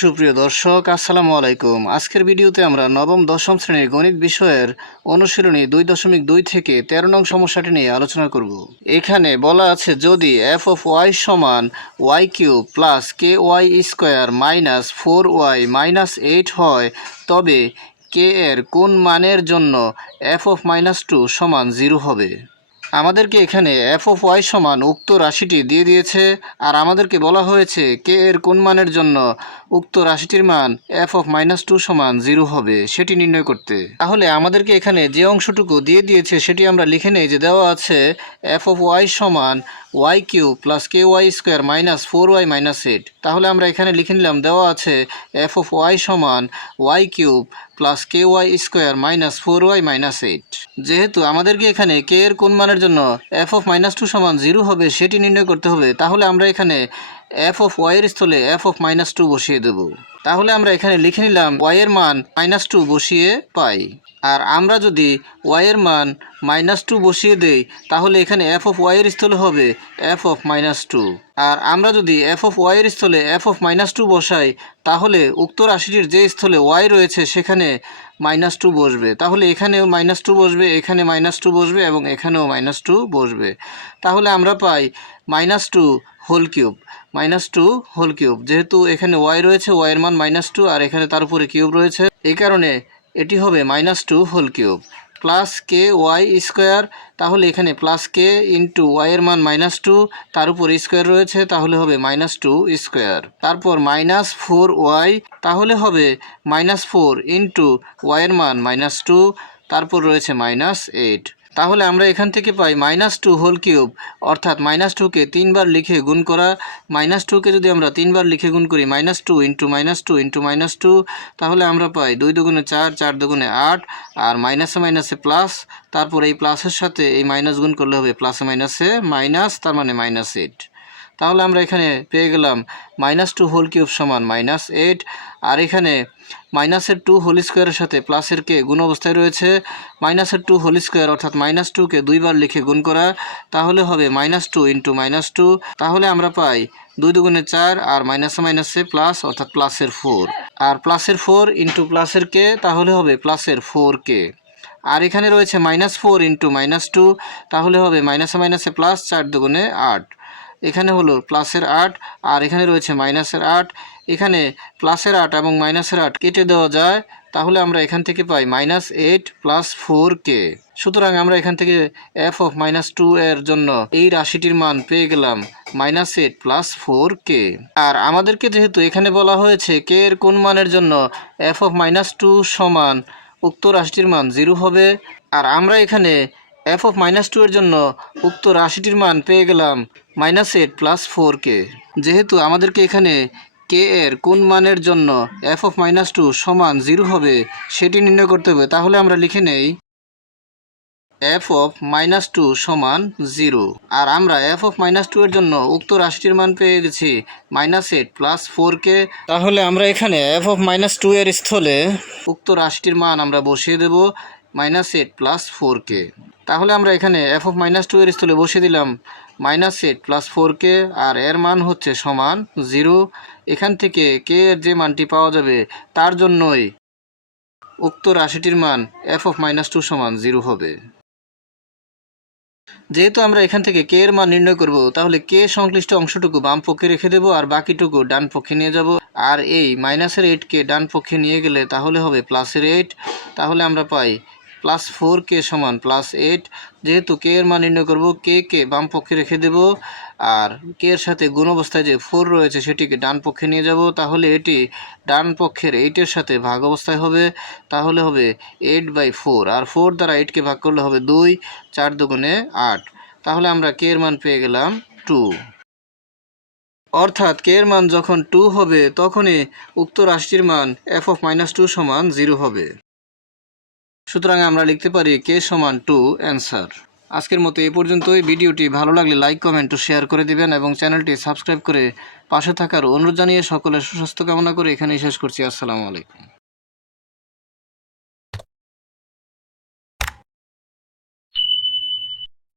সুপ্রিয় দর্শক আসসালামু আলাইকুম। আজকের ভিডিওতে আমরা নবম দশম শ্রেণীর গণিত বিষয়ের অনুশীলনী 2.2 থেকে 13 নং সমস্যাটি নিয়ে আলোচনা করব। এখানে বলা আছে যদি f of y সমান y cube plus ky square minus 4y minus 8 হয় তবে k এর কোন মানের জন্য f of মাইনাস 2 সমান 0 হবে। আমাদেরকে এখানে f of y সমান উক্ত রাশিটি দিয়ে দিয়েছে আর আমাদেরকে বলা হয়েছে k এর কোন মানের জন্য উক্ত রাশিটির মান f of মাইনাস 2 সমান 0 হবে সেটি নির্ণয় করতে। তাহলে আমাদেরকে এখানে যে অংশটুকু দিয়ে দিয়েছে সেটি আমরা লিখে নেই যে দেওয়া আছে f of y সমান y cube plus ky square minus 4y minus 8। তাহলে আমরা এখানে লিখে নিলাম দেওয়া আছে f of y সমান y cube plus ky square minus 4y minus 8। যেহেতু আমাদেরকে এখানে k এর কোন মানের জন্য f of মাইনাস 2 সমান 0 হবে সেটি নির্ণয় করতে হবে, তাহলে আমরা এখানে f of y এর স্থলে f of মাইনাস 2 বসিয়ে দেব। তাহলে আমরা এখানে লিখে নিলাম y এর মান মাইনাস 2 বসিয়ে পাই। আর আমরা যদি y এর মান মাইনাস 2 বসিয়ে দেই তাহলে এখানে f of y এর স্থলে হবে f of মাইনাস 2। আর আমরা যদি f of y এর স্থলে f of মাইনাস 2 বসাই তাহলে উক্ত রাশিটির যে স্থলে y রয়েছে সেখানে মাইনাস 2 বসবে। তাহলে এখানেও মাইনাস 2 বসবে, এখানে মাইনাস 2 বসবে এবং এখানেও মাইনাস 2 বসবে। তাহলে আমরা পাই minus 2 whole cube, minus 2 whole cube. যেহেতু এখানে y রয়েছে, y এর মান মাইনাস 2 আর এখানে তার উপরে কিউব রয়েছে, এই কারণে এটি হবে minus 2 whole cube plus ky square. তাহলে এখানে প্লাস k ইন্টু y এর মান মাইনাস 2, তার উপর স্কোয়ার রয়েছে, তাহলে হবে মাইনাস 2 স্কোয়ার। তারপর মাইনাস 4y, তাহলে হবে মাইনাস 4 ইন্টু y এর মান মাইনাস 2, তারপর রয়েছে মাইনাস 8। তাহলে আমরা এখান থেকে পাই মাইনাস 2 হোল কিউব, অর্থাৎ মাইনাস 2কে 3 বার লিখে গুণ করা। মাইনাস 2কে যদি আমরা 3 বার লিখে গুণ করি minus 2 into minus 2 into minus 2, তাহলে আমরা পাই 2 দুগুণে 4, 4 দুগুণে 8 আর মাইনাসে মাইনাসে প্লাস, তারপর এই প্লাসের সাথে এই মাইনাস গুণ করলে হবে প্লাসে মাইনাসে মাইনাস, তার মানে মাইনাস 8। তাহলে আমরা এখানে পেয়ে গেলাম মাইনাস 2 হোল কিউব সমান মাইনাস 8। আর এখানে মাইনাসের 2 হোল স্কোয়ারের সাথে প্লাসের কে গুণ অবস্থায় রয়েছে, মাইনাসের 2 হোল স্কোয়ার অর্থাৎ মাইনাস 2কে 2 বার লিখে গুণ করা, তাহলে হবে মাইনাস 2 ইন্টু মাইনাস 2। তাহলে আমরা পাই 2 দুগুণে 4 আর মাইনাসে মাইনাসে প্লাস অর্থাৎ প্লাসের 4 আর প্লাসের 4 ইন্টু প্লাসের কে, তাহলে হবে প্লাসের 4k। আর এখানে রয়েছে মাইনাস 4 ইন্টু মাইনাস 2, তাহলে হবে মাইনাসে মাইনাসে প্লাস, 4 দুগুণে 8, এখানে হলো প্লাসের 8 আর এখানে রয়েছে মাইনাসের 8। এখানে প্লাসের 8 এবং মাইনাসের 8 কেটে দেওয়া যায়, তাহলে আমরা এখান থেকে পাই মাইনাস 8 প্লাস 4k। সুতরাং আমরা এখান থেকে f of মাইনাস 2 এর জন্য এই রাশিটির মান পেয়ে গেলাম মাইনাস 8 প্লাস 4k। আর আমাদেরকে যেহেতু এখানে বলা হয়েছে k এর কোন মানের জন্য f of মাইনাস 2 সমান উক্ত রাশিটির মান 0 হবে, আর আমরা এখানে f of মাইনাস 2 এর জন্য উক্ত রাশিটির মান পেয়ে গেলাম মাইনাস 8 প্লাস 4k। যেহেতু আমাদেরকে এখানে k এর কোন মানের জন্য f of মাইনাস 2 সমান 0 হবে সেটি নির্ণয় করতে হবে, তাহলে আমরা লিখে নেই f of মাইনাস 2 সমান 0। আর আমরা f of মাইনাস 2 এর জন্য উক্ত রাশিটির মান পেয়ে গেছি মাইনাস 8 প্লাস 4k। তাহলে আমরা এখানে f of মাইনাস 2 এর স্থলে উক্ত রাশিটির মান আমরা বসিয়ে দেব মাইনাস 8 প্লাস 4k। তাহলে আমরা এখানে f of মাইনাস 2 এর স্থলে বসিয়ে দিলাম মাইনাস 8 প্লাস 4k আর এর মান হচ্ছে সমান 0। এখান থেকে k এর যে মানটি পাওয়া যাবে তার জন্যই উক্ত রাশিটির মান f of মাইনাস 2 সমান 0 হবে। যেহেতু আমরা এখান থেকে k এর মান নির্ণয় করব, তাহলে k সংশ্লিষ্ট অংশটুকু বাম পক্ষে রেখে দেব আর বাকিটুকু ডান পক্ষে নিয়ে যাব। আর এই মাইনাসের 8কে ডান পক্ষে নিয়ে গেলে তাহলে হবে প্লাসের 8। তাহলে আমরা পাই প্লাস 4k সমান প্লাস 8। যেহেতু k এর মান নির্ণয় করব, কে বাম পক্ষে রেখে দেব আর k এর সাথে গুণ অবস্থায় যে 4 রয়েছে সেটিকে ডান পক্ষে নিয়ে যাব। তাহলে এটি ডান পক্ষের 8-এর সাথে ভাগ অবস্থায় হবে, তাহলে হবে 8/4 আর 4 দ্বারা 8কে ভাগ করলে হবে 2, 4 দুগুণে 8। তাহলে আমরা k এর মান পেয়ে গেলাম 2। অর্থাৎ k এর মান যখন 2 হবে তখনই উক্ত রাশিটির মান f of মাইনাস 2 সমান 0 হবে। সুতরাং আমরা লিখতে পারি k সমান 2 অ্যান্সার। আজকের মতো এই পর্যন্তই। ভিডিওটি ভালো লাগলে লাইক, কমেন্ট ও শেয়ার করে দিবেন এবং চ্যানেলটি সাবস্ক্রাইব করে পাশে থাকার অনুরোধ জানিয়ে সকলের সুস্বাস্থ্য কামনা করে এখানেই শেষ করছি। আসসালামু আলাইকুম।